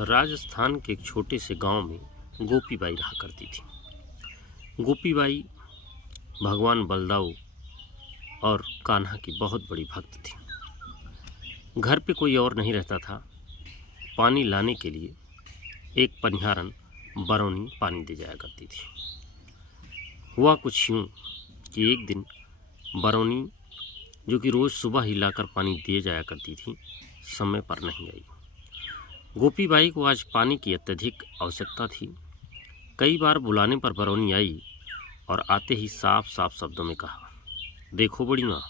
राजस्थान के एक छोटे से गांव में गोपीबाई रहा करती थी। गोपीबाई भगवान बलदाऊ और कान्हा की बहुत बड़ी भक्त थी। घर पे कोई और नहीं रहता था। पानी लाने के लिए एक पनिहारन बरौनी पानी दे जाया करती थी। हुआ कुछ यूँ कि एक दिन बरौनी, जो कि रोज़ सुबह ही लाकर पानी दिए जाया करती थी, समय पर नहीं आई। गोपीबाई को आज पानी की अत्यधिक आवश्यकता थी। कई बार बुलाने पर बरौनी आई और आते ही साफ साफ शब्दों में कहा, देखो बड़ी माँ,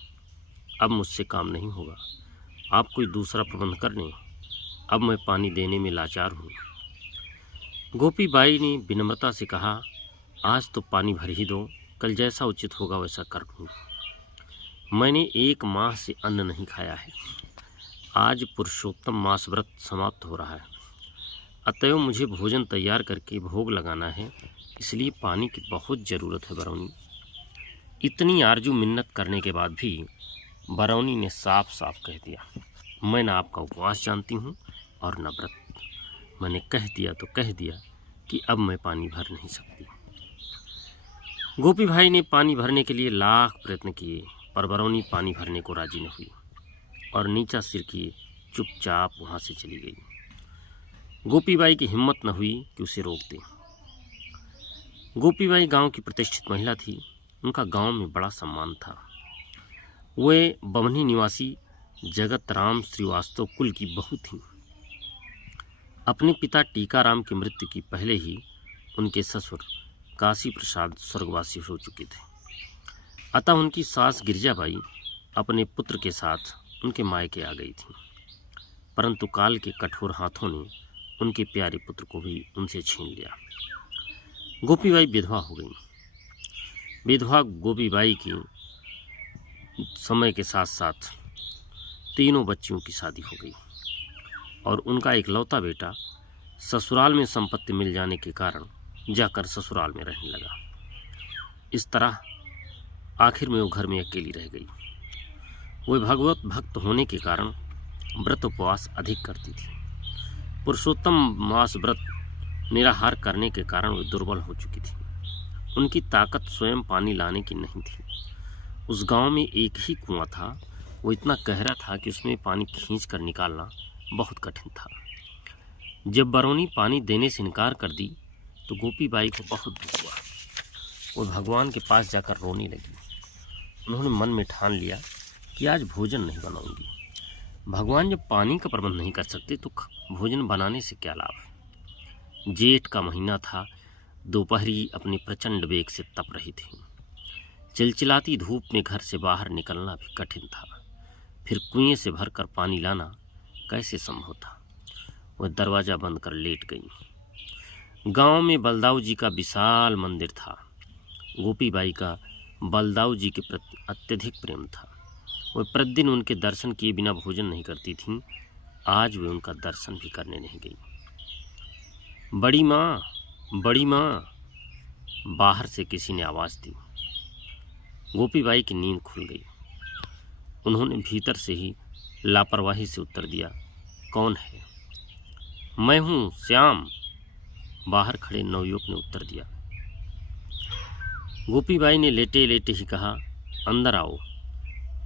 अब मुझसे काम नहीं होगा, आप कोई दूसरा प्रबंध कर लें, अब मैं पानी देने में लाचार हूँ। गोपीबाई ने विनम्रता से कहा, आज तो पानी भर ही दो, कल जैसा उचित होगा वैसा कर लूँगी। मैंने 1 माह से अन्न नहीं खाया है। आज पुरुषोत्तम मास व्रत समाप्त हो रहा है, अतएव मुझे भोजन तैयार करके भोग लगाना है, इसलिए पानी की बहुत ज़रूरत है बरौनी। इतनी आरजू मिन्नत करने के बाद भी बरौनी ने साफ साफ कह दिया, मैं न आपका उपवास जानती हूँ और न व्रत। मैंने कह दिया तो कह दिया कि अब मैं पानी भर नहीं सकती। गोपीबाई ने पानी भरने के लिए लाख प्रयत्न किए, पर बरौनी पानी भरने को राजी न हुई और नीचा सिर किए चुपचाप वहाँ से चली गई। गोपीबाई की हिम्मत न हुई कि उसे रोक दे। गोपीबाई गांव की प्रतिष्ठित महिला थी। उनका गांव में बड़ा सम्मान था। वे बमनी निवासी जगत राम श्रीवास्तव कुल की बहू थीं। अपने पिता टीकाराम की मृत्यु की पहले ही उनके ससुर काशी प्रसाद स्वर्गवासी हो चुके थे। अतः उनकी सास गिरजाबाई अपने पुत्र के साथ उनके मायके आ गई थी, परंतु काल के कठोर हाथों ने उनके प्यारे पुत्र को भी उनसे छीन लिया। गोपीबाई विधवा हो गई। विधवा गोपीबाई की समय के साथ साथ 3 बच्चियों की शादी हो गई और उनका इकलौता बेटा ससुराल में संपत्ति मिल जाने के कारण जाकर ससुराल में रहने लगा। इस तरह आखिर में वो घर में अकेली रह गई। वे भगवत भक्त होने के कारण व्रत उपवास अधिक करती थी। पुरुषोत्तम मास व्रत निराहार करने के कारण वे दुर्बल हो चुकी थी। उनकी ताकत स्वयं पानी लाने की नहीं थी। उस गांव में एक ही कुआं था। वो इतना गहरा था कि उसमें पानी खींच कर निकालना बहुत कठिन था। जब बरौनी पानी देने से इनकार कर दी तो गोपीबाई को बहुत दुख हुआ। वो भगवान के पास जाकर रोने लगी। उन्होंने मन में ठान लिया कि आज भोजन नहीं बनाऊंगी। भगवान जब पानी का प्रबंध नहीं कर सकते तो भोजन बनाने से क्या लाभ। जेठ का महीना था। दोपहरी अपने प्रचंड वेग से तप रही थी। चिलचिलाती धूप में घर से बाहर निकलना भी कठिन था। फिर कुएं से भरकर पानी लाना कैसे संभव था। वह दरवाज़ा बंद कर लेट गई। गांव में बलदाऊ जी का विशाल मंदिर था। गोपीबाई का बलदाऊ जी के प्रति अत्यधिक प्रेम था। वह प्रतिदिन उनके दर्शन किए बिना भोजन नहीं करती थीं। आज वे उनका दर्शन भी करने नहीं गई। बड़ी माँ, बड़ी माँ, बाहर से किसी ने आवाज़ दी। गोपीबाई की नींद खुल गई। उन्होंने भीतर से ही लापरवाही से उत्तर दिया, कौन है? मैं हूँ, श्याम, बाहर खड़े नवयुवक ने उत्तर दिया। गोपीबाई ने लेटे लेटे ही कहा, अंदर आओ,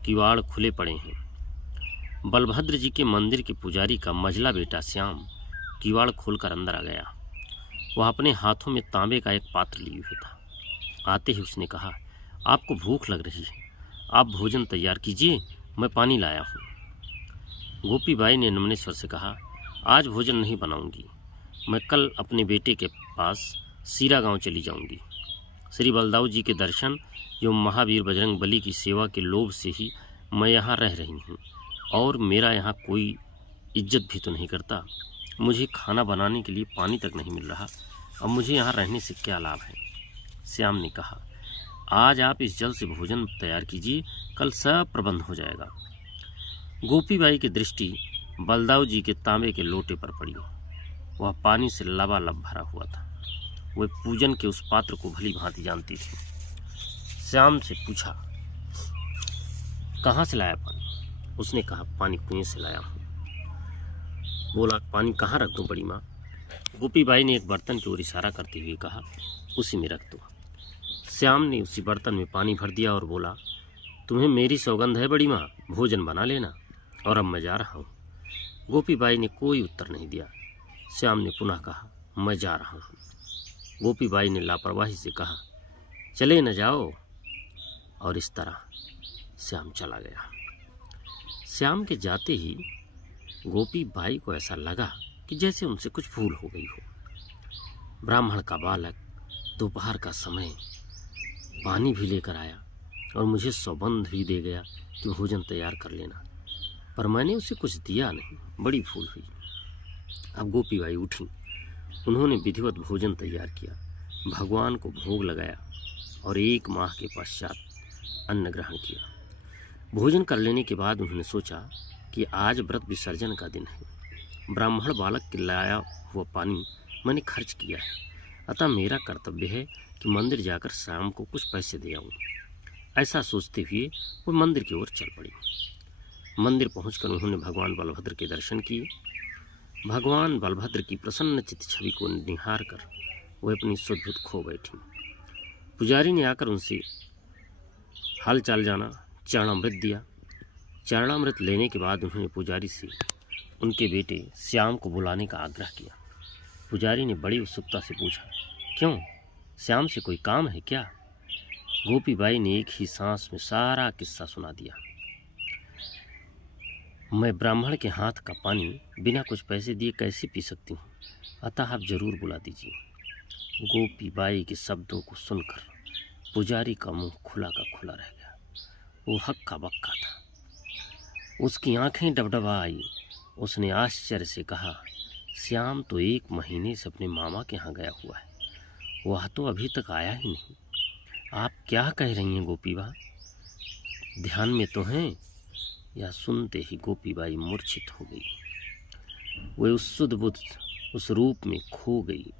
किवाड़ खुले पड़े हैं। बलभद्र जी के मंदिर के पुजारी का मझला बेटा श्याम किवाड़ खोलकर अंदर आ गया। वह अपने हाथों में तांबे का एक पात्र लिए हुए था। आते ही उसने कहा, आपको भूख लग रही है, आप भोजन तैयार कीजिए, मैं पानी लाया हूँ। गोपीबाई ने नमने स्वर से कहा, आज भोजन नहीं बनाऊंगी, मैं कल अपने बेटे के पास सीरा गांव चली जाऊंगी। श्री बलदाऊ जी के दर्शन एवं महावीर बजरंग बली की सेवा के लोभ से ही मैं यहाँ रह रही हूँ और मेरा यहाँ कोई इज्जत भी तो नहीं करता। मुझे खाना बनाने के लिए पानी तक नहीं मिल रहा, अब मुझे यहाँ रहने से क्या लाभ है। श्याम ने कहा, आज आप इस जल से भोजन तैयार कीजिए, कल सब प्रबंध हो जाएगा। गोपीबाई की दृष्टि बलदाऊ जी के तांबे के लोटे पर पड़ी। वह पानी से लबालब भरा हुआ था। वह पूजन के उस पात्र को भली भांति जानती थी। श्याम से पूछा, कहाँ से लाया पानी? उसने कहा, पानी कुएं से लाया हूँ। बोला, पानी कहाँ रख दूँ बड़ी माँ? गोपी बाई ने एक बर्तन की ओर इशारा करते हुए कहा, उसी में रख दो। श्याम ने उसी बर्तन में पानी भर दिया और बोला, तुम्हें मेरी सौगंध है बड़ी माँ, भोजन बना लेना, और अब मैं जा रहा हूँ। गोपी बाई ने कोई उत्तर नहीं दिया। श्याम ने पुनः कहा, मैं जा रहा हूँ। गोपी बाई ने लापरवाही से कहा, चले न जाओ, और इस तरह श्याम चला गया। श्याम के जाते ही गोपी बाई को ऐसा लगा कि जैसे उनसे कुछ भूल हो गई हो। ब्राह्मण का बालक दोपहर का समय पानी भी लेकर आया और मुझे सौगंध भी दे गया कि भोजन तैयार कर लेना, पर मैंने उसे कुछ दिया नहीं, बड़ी भूल हुई। अब गोपी बाई उठी, उन्होंने विधिवत भोजन तैयार किया, भगवान को भोग लगाया और 1 माह के पश्चात अन्न ग्रहण किया। भोजन कर लेने के बाद उन्होंने सोचा कि आज व्रत विसर्जन का दिन है। ब्राह्मण बालक के लाया हुआ पानी मैंने खर्च किया है, अतः मेरा कर्तव्य है कि मंदिर जाकर शाम को कुछ पैसे दे आऊँ। ऐसा सोचते हुए वो मंदिर की ओर चल पड़ी। मंदिर पहुंचकर उन्होंने भगवान बलभद्र के दर्शन किए। भगवान बलभद्र की प्रसन्नचित्त छवि को निहार कर वह अपनी सुध-बुध खो बैठी। पुजारी ने आकर उनसे हाल चाल जाना, चरणामृत दिया। चरणामृत लेने के बाद उन्होंने पुजारी से उनके बेटे श्याम को बुलाने का आग्रह किया। पुजारी ने बड़ी उत्सुकता से पूछा, क्यों, श्याम से कोई काम है क्या? गोपी बाई ने एक ही सांस में सारा किस्सा सुना दिया। मैं ब्राह्मण के हाथ का पानी बिना कुछ पैसे दिए कैसे पी सकती हूँ, अतः आप जरूर बुला दीजिए। गोपी बाई के शब्दों को सुनकर पुजारी का मुंह खुला का खुला रह गया। वो हक्का बक्का था, उसकी आंखें डबडबा आई। उसने आश्चर्य से कहा, श्याम तो 1 महीने से अपने मामा के यहाँ गया हुआ है, वह तो अभी तक आया ही नहीं। आप क्या कह रही हैं गोपी बा, ध्यान में तो हैं? यह सुनते ही गोपी बाई मूर्छित हो गई। वह उस सुध-बुध उस रूप में खो गई।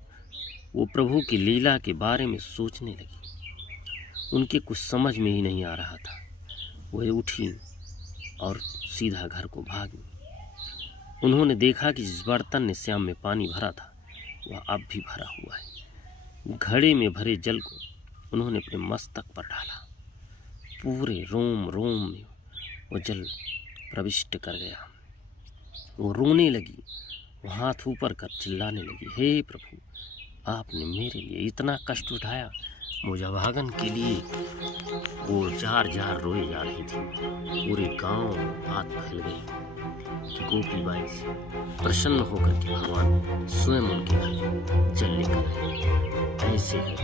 वो प्रभु की लीला के बारे में सोचने लगी। उनके कुछ समझ में ही नहीं आ रहा था। वह उठी और सीधा घर को भागी। उन्होंने देखा कि जिस बर्तन ने श्याम में पानी भरा था वह अब भी भरा हुआ है। घड़े में भरे जल को उन्होंने अपने मस्तक पर डाला। पूरे रोम रोम में वो जल प्रविष्ट कर गया। वो रोने लगी, वो हाथ ऊपर कर चिल्लाने लगी, हे प्रभु, आपने मेरे लिए इतना कष्ट उठाया। मुझे भागन के लिए वो जार जार रोए जा रही थी। पूरे गांव में बात फैल गई कि गोपी बाई से प्रसन्न होकर के भगवान स्वयं उनके घर जल लेकर आए। ऐसे ही